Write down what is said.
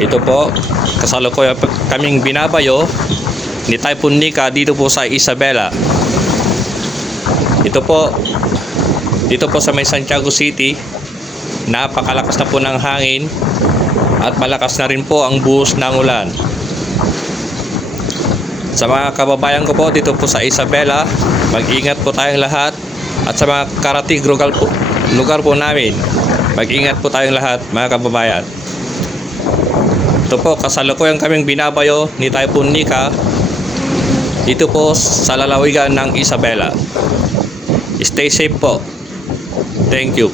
Ito po, kasalukuyan kaming binabayo ni Typhoon Nika dito po sa Isabela. Ito po, dito po sa may Santiago City, napakalakas na po ng hangin at malakas na rin po ang buhos ng ulan. Sa mga kababayan ko po dito po sa Isabela, mag-ingat po tayong lahat. At sa mga karating lugar po namin, mag-ingat po tayong lahat mga kababayan. Ito po, kasalukuyan kaming binabayo ni Typhoon Nika dito po sa lalawigan ng Isabela. Stay safe po. Thank you.